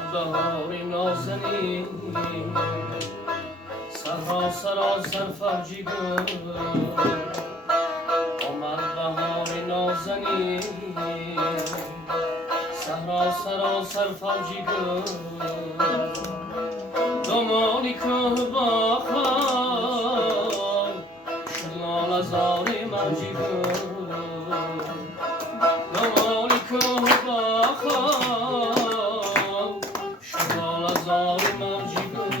آمد بهار نازنین صحرا سراسر فرجی گل آمد بهار نازنین صحرا سراسر فرجی گل دامانی که با خال شد لال زار مرجی گل دامانی که با خال شد لال زار مرجی گل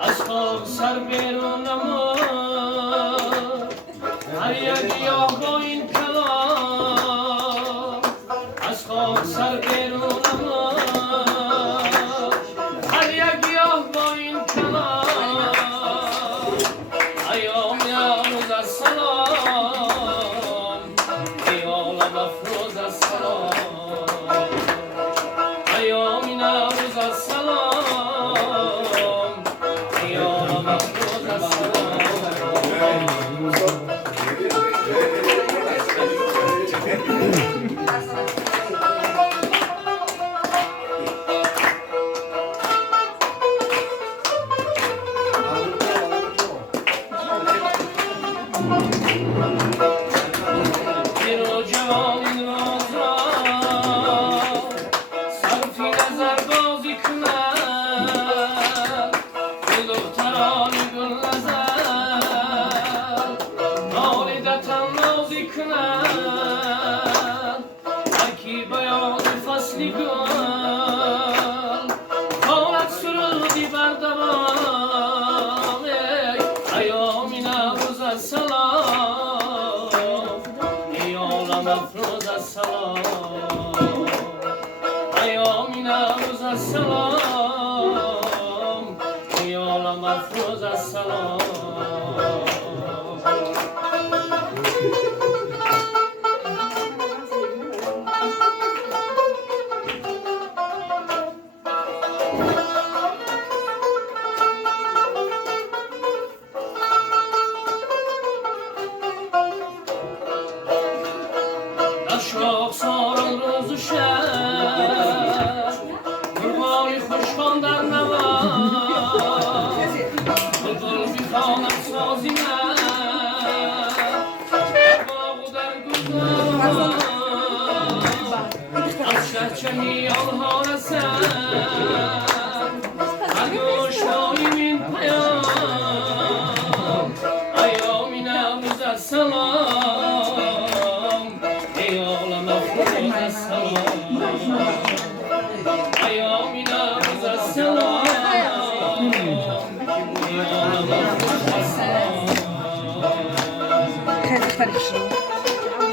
از خاک سر بیرون آمد هر یک گیاه با این کلام از خاک سر بیرون آمد هر یک گیاه با این کلام ایام یارز از سلام ای عالم افروز از سلام ایام یارز از سلام ای عالم افروز از سلام افروز السلام ایام نوروز السلام ای عالم افروز السلام شاخ ساران روز و شب قربانی خوشخان در نواد بلبل میخواند سازی من در باغ و در گلزار از شهچهی آنها رسد هر گوشهاییم این پیام ایامی نوروز السلام ای عالم افروز السلام ایامی نوروز السلام ای عالم افروز السلام خیلی خیلی شد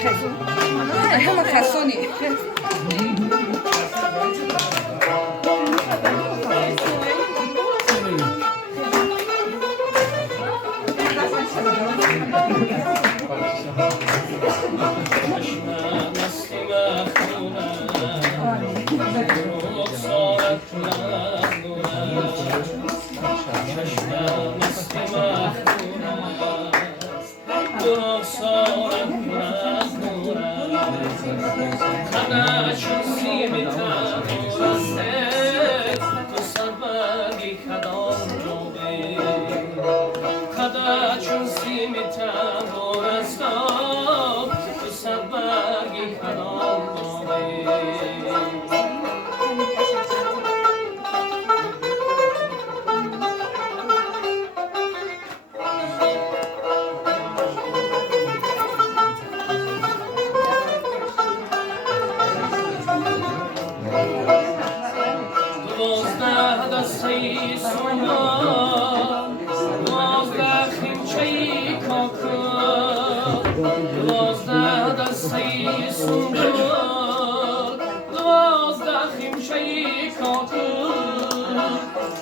خیلی همه خسونی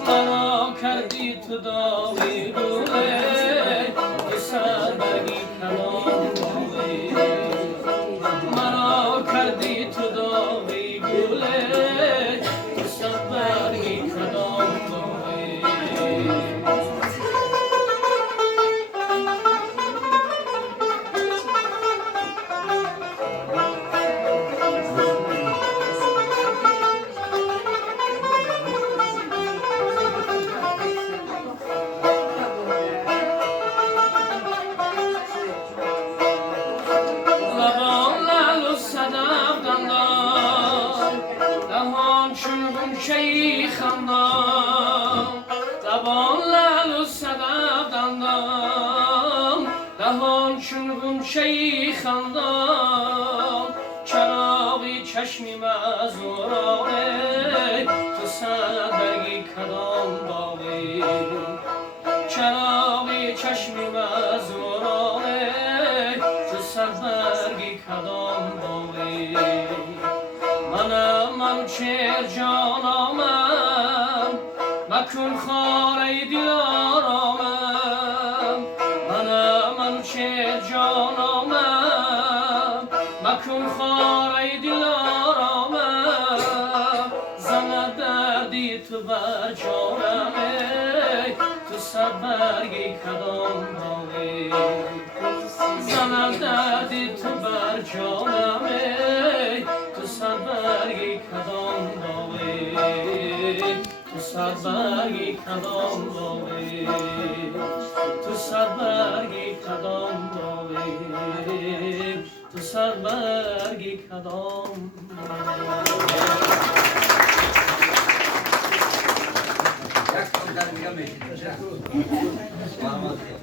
مرا کردی تو داغی گوله سر برگی کلام گوله مرا کردی تو داغی گوله سر برگی کلام گوله دهان چون غنچه خندان لبان لعل و صدف دندان دهان چون غنچه خندان چراغی چشمی مزورانه تو سر برگی کدام باغی چراغی چشمی مزورانه تو سر برگی کدام باغی من چه جانامم مکن خاره دلارامم من چه جانامم مکن خاره دلارامم زند دردی تو بر جانمه تو سر برگی کدام باغی زند دردی تو بر جانمه تو سر برگی کدام باغی تو سر برگی کدام باغی تو سر برگی کدام باغی تو سر برگی کدام Jak to tak